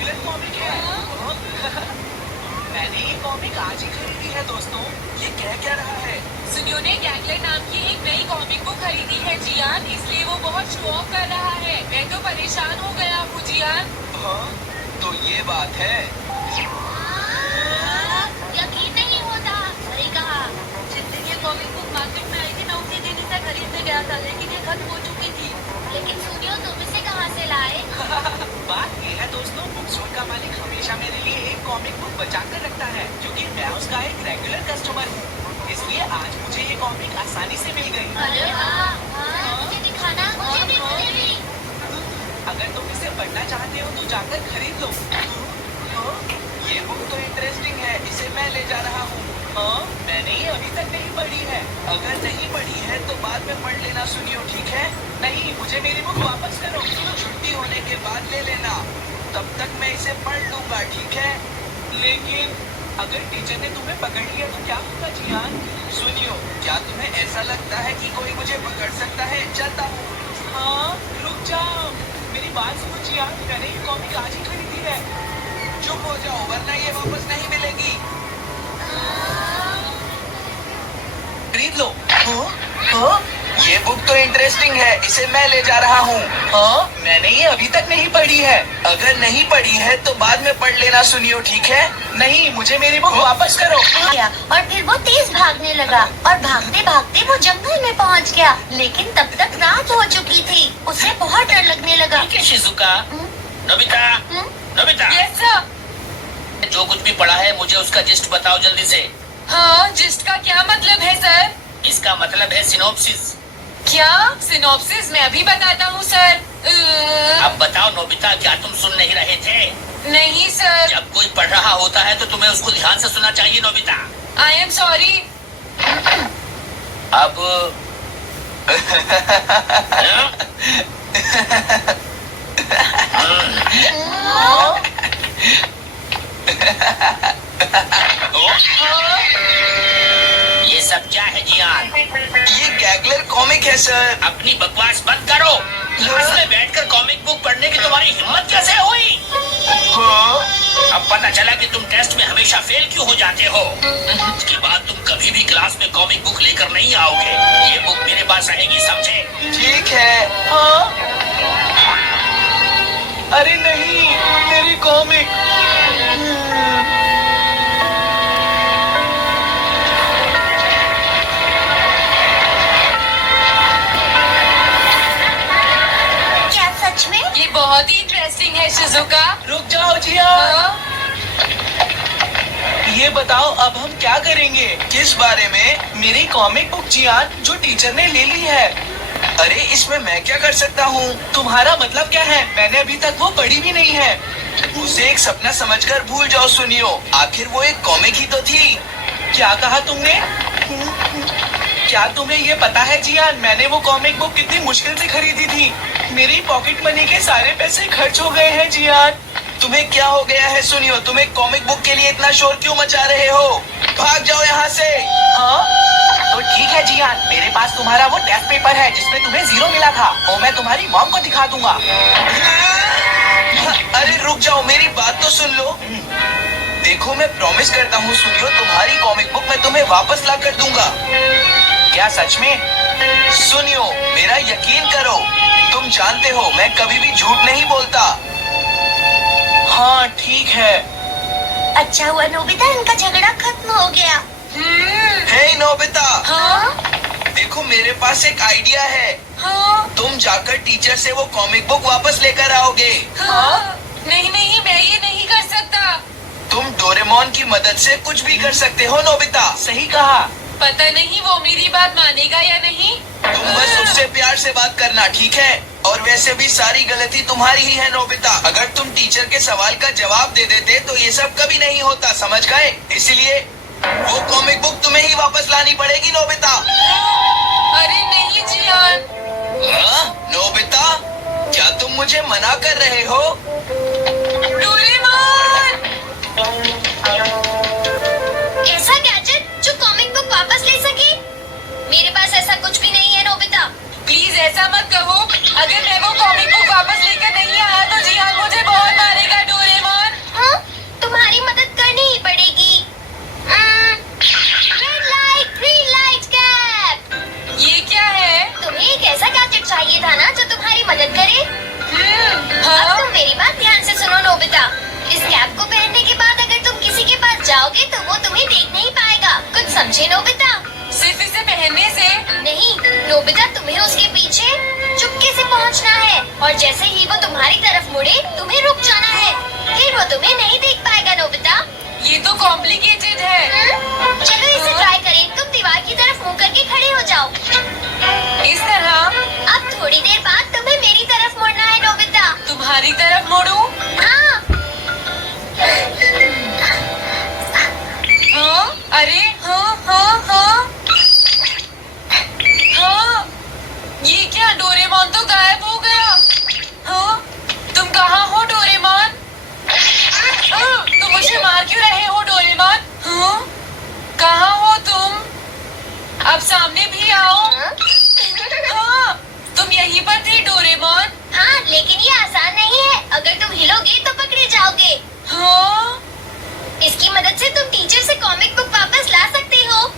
Regular comic है। मैंने ये कॉमिक आज ही खरीदी है दोस्तों। ये क्या रहा है? सुनियो ने गैंगलर नाम की एक नई कॉमिक बुक खरीदी है जियान, इसलिए वो बहुत शो ऑफ कर रहा है। मैं तो परेशान हो गया हूँ जियान। हाँ, तो ये बात है। यकीन नहीं होता। सही कहा। जिस दिन ये कॉमिक बुक मार्केट में आई थी मैं उसी दिन इसे खरीदने गया था, लेकिन ये खत्म हो चुकी थी। लेकिन सुनियो, तुम इसे कहाँ से लाए? बात ये है दोस्तों, बुक स्टोर का मालिक हमेशा मेरे लिए एक कॉमिक बुक बचा कर रखता है, क्योंकि मैं उसका एक रेगुलर कस्टमर हूँ। इसलिए आज मुझे ये कॉमिक आसानी से मिल गई। अरे वाह, मुझे दिखाना। मुझे भी। अगर तुम इसे पढ़ना चाहते हो तो जाकर खरीद लो। हाँ, ये बुक तो इंटरेस्टिंग है, इसे मैं ले जा रहा हूँ। हाँ, मैंने ये अभी तक नहीं पढ़ी है। अगर नहीं पढ़ी है तो बाद में पढ़ लेना सुनियो, ठीक है? नहीं, मुझे मेरी बुक वापस करो। छुट्टी होने के बाद ले लेना, तब तक मैं इसे पढ़ लूंगा, ठीक है? लेकिन अगर टीचर ने तुम्हें पकड़ लिया तो क्या होगा जियान? सुनियो, क्या तुम्हें ऐसा लगता है कि कोई मुझे पकड़ सकता है? चलता हूँ। हाँ, रुक जाओ, मेरी बात सुनो जियान, मैंने ये कॉमिक आज ही खरीदी है। चुप हो जाओ, वरना ये वापस नहीं मिलेगी। खरीद लो। हाँ? ये बुक तो इंटरेस्टिंग है, इसे मैं ले जा रहा हूँ। हाँ, मैंने ये अभी तक नहीं पढ़ी है। अगर नहीं पढ़ी है तो बाद में पढ़ लेना सुनियो, ठीक है? नहीं, मुझे मेरी बुक वापस करो। और फिर वो तेज भागने लगा और भागते भागते वो जंगल में पहुंच गया। लेकिन तब तक रात हो चुकी थी। उसे बहुत डर लगने लगा। ठीक है Shizuka. Nobita, Nobita, yes sir. जो कुछ भी पढ़ा है मुझे उसका जिस्ट बताओ जल्दी से। हाँ, जिस्ट का क्या मतलब है सर? इसका मतलब है सिनॉप्सिस। क्या सिनॉप्सिस? मैं अभी बताता हूँ सर। अब बताओ नोबिता, क्या तुम सुन नहीं रहे थे? नहीं सर। जब कोई पढ़ रहा होता है तो तुम्हें उसको ध्यान से सुनना चाहिए नोबिता। I am sorry. अब ये सब क्या है जियान? ये गैंगलर कॉमिक है सर। अपनी बकवास बंद करो। क्लास में बैठकर कॉमिक बुक पढ़ने की तुम्हारी हिम्मत कैसे हुई? हाँ? अब पता चला कि तुम टेस्ट में हमेशा फेल क्यों हो जाते हो। उसके बाद तुम कभी भी क्लास में कॉमिक बुक लेकर नहीं आओगे। ये बुक मेरे पास रहेगी, समझे? ठीक है। हाँ? अरे नहीं, मेरी कॉमिक। क्या सच में? ये बहुत ही इंटरेस्टिंग है शिजुका। रुक जाओ जिया। हाँ? ये बताओ अब हम क्या करेंगे? किस बारे में? मेरी कॉमिक बुक जियान, जो टीचर ने ले ली है। अरे इसमें मैं क्या कर सकता हूँ? तुम्हारा मतलब क्या है? मैंने अभी तक वो पढ़ी भी नहीं है। उसे एक सपना समझकर भूल जाओ सुनियो, आखिर वो एक कॉमिक ही तो थी। क्या कहा तुमने? क्या तुम्हें ये पता है जियान, मैंने वो कॉमिक बुक कितनी मुश्किल से खरीदी थी। मेरी पॉकेट मनी के सारे पैसे खर्च हो गए हैं जियान। तुम्हें क्या हो गया है सुनियो? तुम एक कॉमिक बुक के लिए इतना शोर क्यों मचा रहे हो? भाग जाओ यहाँ से। हाँ? तो ठीक है जियान, मेरे पास तुम्हारा वो टेस्ट पेपर है जिसमें तुम्हें 0 मिला था, वो मैं तुम्हारी मॉम को दिखा दूंगा। अरे रुक जाओ, मेरी बात तो सुन लो। देखो मैं प्रॉमिस करता हूँ सुनियो, तुम्हारी कॉमिक बुक मैं तुम्हें वापस ला कर दूंगा। क्या सच में? सुनियो, मेरा यकीन करो, तुम जानते हो मैं कभी भी झूठ नहीं बोलता। हाँ ठीक है। अच्छा हुआ नोबिता, इनका झगड़ा खत्म हो गया। हे नोबिता, हाँ? देखो मेरे पास एक आइडिया है। हाँ? तुम जाकर टीचर से वो कॉमिक बुक वापस लेकर आओगे। हाँ? नहीं नहीं, मैं ये नहीं कर सकता। तुम डोरेमोन की मदद से कुछ भी कर सकते हो नोबिता। सही कहा। पता नहीं वो मेरी बात मानेगा या नहीं। तुम बस उससे प्यार से बात करना, ठीक है? और वैसे भी सारी गलती तुम्हारी ही है नोबिता। अगर तुम टीचर के सवाल का जवाब दे देते तो ये सब कभी नहीं होता, समझ गए? इसलिए वो कॉमिक बुक तुम्हें ही वापस लानी पड़ेगी नोबिता। अरे नहीं जियान। हाँ? नोबिता, क्या तुम मुझे मना कर रहे हो? डोरेमोन! ऐसा गैजेट जो कॉमिक बुक वापस ले सके? मेरे पास ऐसा कुछ भी नहीं है नोबिता। प्लीज ऐसा मत कहो। अगर मैं वो कॉमिक बुक वापस लेकर नहीं आया तो जियान मुझे बहुत मारेगा डोरेमोन। पहुंचना है और जैसे ही वो तुम्हारी तरफ मुड़े तुम्हें रुक जाना है, फिर वो तुम्हें नहीं देख पाएगा नोबिता। ये तो कॉम्प्लिकेटेड है। चलो इसे ट्राई करें। तुम दीवार की तरफ मुंह करके खड़े हो जाओ। इस तरह? अब थोड़ी देर बाद तुम्हें मेरी तरफ मुड़ना है नोबिता। तुम्हारी तरफ मुड़ूं? हाँ। हाँ? अरे हाँ हाँ हाँ हाँ, ये क्या, डोरेमोन तो गायब हो गया। हाँ, तुम कहाँ हो डोरेमोन? हाँ, तुम मुझे मार क्यों रहे हो डोरेमोन? हाँ, कहाँ हो तुम? अब सामने भी आओ। हाँ, तुम यहीं पर थे डोरेमोन। हाँ, लेकिन ये आसान नहीं है। अगर तुम हिलोगे तो पकड़े जाओगे। हाँ, इसकी मदद से तुम टीचर से कॉमिक बुक वापस ला सकते हो।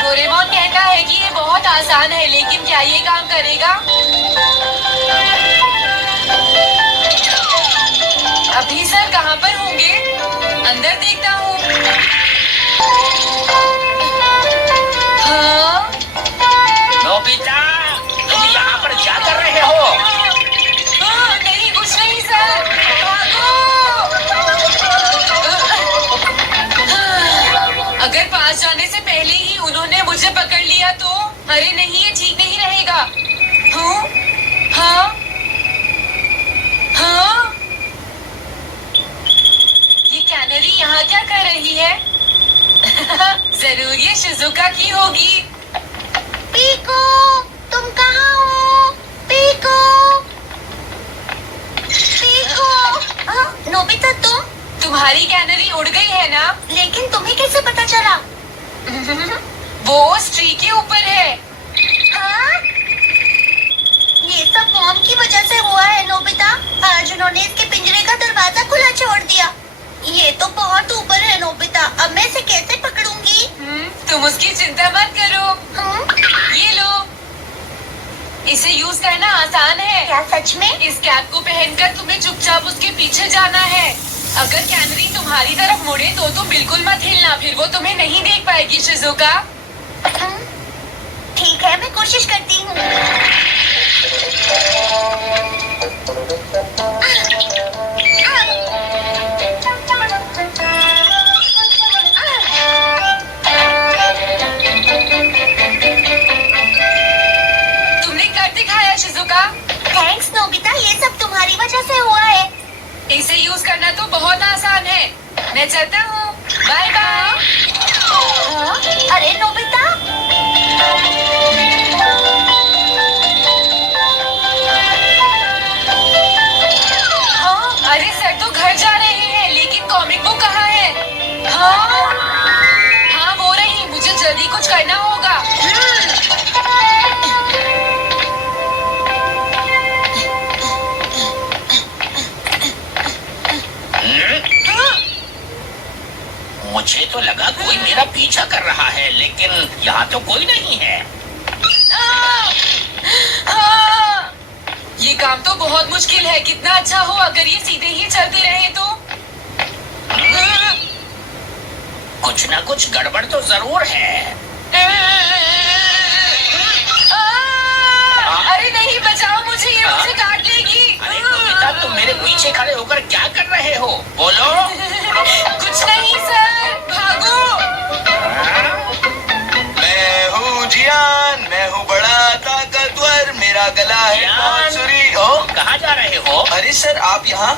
डोरेमोन कहता है कि ये बहुत आसान है, लेकिन क्या ये काम करेगा? अभी सर कहाँ पर होंगे? अंदर देखता हूँ। हाँ? नोबिता, तुम यहाँ पर क्या कर रहे हो? हाँ, नहीं, कुछ नहीं सर। भागो! अगर पास जाने से पहले ही उन्होंने मुझे पकड़ लिया तो? अरे नहीं, ये ठीक नहीं रहेगा। हाँ? हाँ? हाँ? ये कैनरी यहाँ क्या कर रही है? जरूर ये शिजुका की होगी। पीको, तुम कहाँ हो? Piko, Piko. हाँ, नोबिता तुम्हारी कैनरी उड़ गई है ना? लेकिन तुम्हें कैसे पता चला? वो उस ट्री के ऊपर है। हाँ? ये सब मॉम की वजह से हुआ है नोबिता। आज उन्होंने इसके पिंजरे का दरवाजा खुला छोड़ दिया। ये तो बहुत ऊपर है नोबिता। अब मैं इसे कैसे पकड़ूंगी? तुम उसकी चिंता मत करो। ये लो, इसे यूज करना आसान है। क्या सच में? इस कैप को पहनकर तुम्हें चुपचाप उसके पीछे जाना है। अगर कैनरी तुम्हारी तरफ मुड़े तो तुम बिल्कुल मत हिलना, फिर वो तुम्हें नहीं देख पाएगी शिजुका। ठीक है, मैं कोशिश करती हूँ। तुमने कर दिखाया शिजुका। थैंक्स नोबिता, ये सब तुम्हारी वजह से हुआ है। इसे यूज करना तो बहुत आसान है। मैं चलता हूँ, बाय बाय। हाँ? अरे नोबिता, हाँ, अरे सर तो घर जा रहे हैं, लेकिन कॉमिक बुक कहाँ है? हाँ, हाँ वो रही, मुझे जल्दी कुछ करना होगा। मुझे तो लगा कोई मेरा पीछा कर रहा है, लेकिन यहाँ तो कोई नहीं है। हाँ, ये काम तो बहुत मुश्किल है। कितना अच्छा हो अगर ये सीधे ही चलते रहे तो। कुछ ना कुछ गड़बड़ तो जरूर है। अरे नहीं, बचाओ मुझे, ये मुझे काट लेगी। अरे नोबिता, तुम मेरे पीछे खड़े होकर क्या कर रहे हो? बोलो। कुछ नहीं सर, भागो। मैं हूँ जियान, मैं हूँ बड़ा ताकतवर, मेरा गला है बांसुरी। ओ, कहाँ जा रहे हो? अरे सर, आप यहाँ?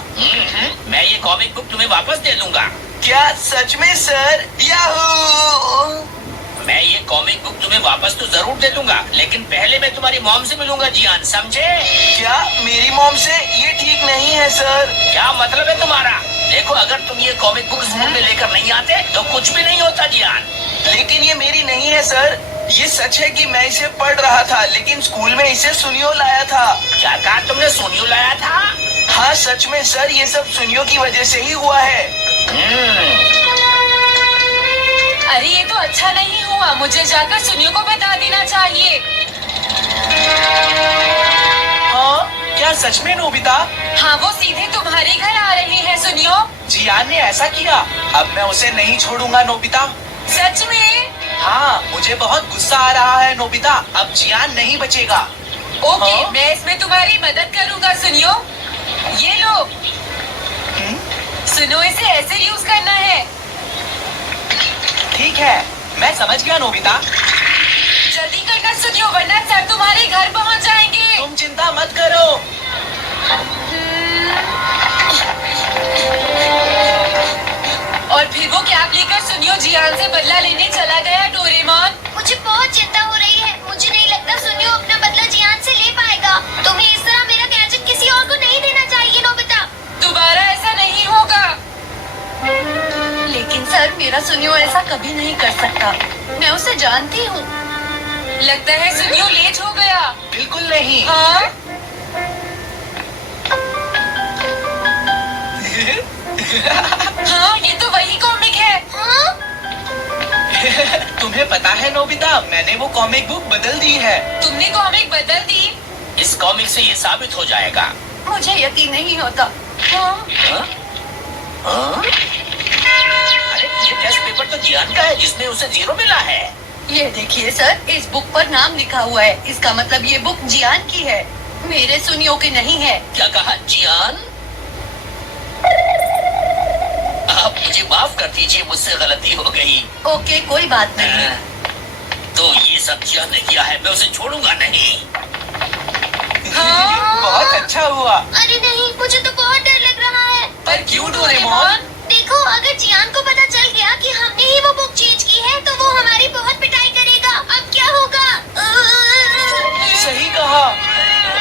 मैं ये कॉमिक बुक तुम्हें वापस दे दूंगा। क्या सच में सर? याहू! मैं ये कॉमिक बुक तुम्हें वापस तो जरूर दे दूंगा, लेकिन पहले मैं तुम्हारी मॉम से मिलूंगा जियान, समझे? क्या मेरी मॉम से? ये ठीक नहीं है सर। क्या मतलब है तुम्हारा? देखो, अगर तुम ये कॉमिक बुक स्कूल में लेकर नहीं आते तो कुछ भी नहीं होता जियान। लेकिन ये मेरी नहीं है सर। ये सच है कि मैं इसे पढ़ रहा था, लेकिन स्कूल में इसे सुनियो लाया था। क्या कहा तुमने? सुनियो लाया था? हाँ सच में सर, ये सब सुनियो की वजह से ही हुआ है। अरे ये तो अच्छा नहीं हुआ, मुझे जाकर सुनियो को बता देना चाहिए। हाँ, क्या सच में नोबिता? हाँ, वो सीधे तुम्हारे घर आ रहे हैं सुनियो। जियान ने ऐसा किया? अब मैं उसे नहीं छोड़ूंगा नोबिता। सच में? हाँ, मुझे बहुत गुस्सा आ रहा है नोबिता। अब जियान नहीं बचेगा। ओके, हाँ? मैं इसमें तुम्हारी मदद करूंगा। सुनियो, ये लो। हम्म, सुनो, इसे ऐसे यूज करना है। ठीक है, मैं समझ गया नोबिता। जल्दी करना सुनियो, वरना सर तुम्हारे घर पहुंच जाएंगे। तुम चिंता मत करो। और फिर वो कैप लेकर सुनियो जियान से बदला लेने चला गया। डोरेमोन, मुझे बहुत चिंता हो रही है। मुझे नहीं लगता सुनियो अपना बदला जियान से ले पाएगा। तुम्हें इस तरह मेरा गैजेट किसी और को नहीं देना चाहिए नोबिता। दोबारा ऐसा नहीं होगा। लेकिन सर, मेरा सुनियो ऐसा कभी नहीं कर सकता। मैं उसे जानती हूँ। लगता है सुनियो लेट हो गया। बिल्कुल नहीं। हाँ, हाँ, ये तो वही कॉमिक है। हाँ? तुम्हें पता है नोबिता, मैंने वो कॉमिक बुक बदल दी है। तुमने कॉमिक बदल दी? इस कॉमिक से ये साबित हो जाएगा। मुझे यकीन नहीं होता। हाँ, हाँ? हाँ? अरे ये टेस्ट पेपर तो जियान का है, जिसमें उसे 0 मिला है। ये देखिए सर, इस बुक पर नाम लिखा हुआ है। इसका मतलब ये बुक जियान की है, मेरे सुनियो की नहीं है। क्या कहा, जियान? आप मुझे माफ कर दीजिए, मुझसे गलती हो गई। ओके, कोई बात नहीं। तो ये सब जियान ने किया है, मैं उसे छोड़ूंगा नहीं। बहुत अच्छा हुआ। अरे नहीं, मुझे तो बहुत डर लग रहा है। पर क्यों डोरेमोन? देखो, अगर जियान को पता चल गया कि हमने ही वो बुक चेंज की है, तो वो हमारी बहुत पिटाई करेगा। अब क्या होगा? सही कहा।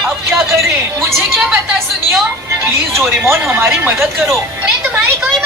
अब क्या करें? मुझे क्या पता सुनियो। प्लीज डोरेमोन, हमारी मदद करो। मैं तुम्हारी कोई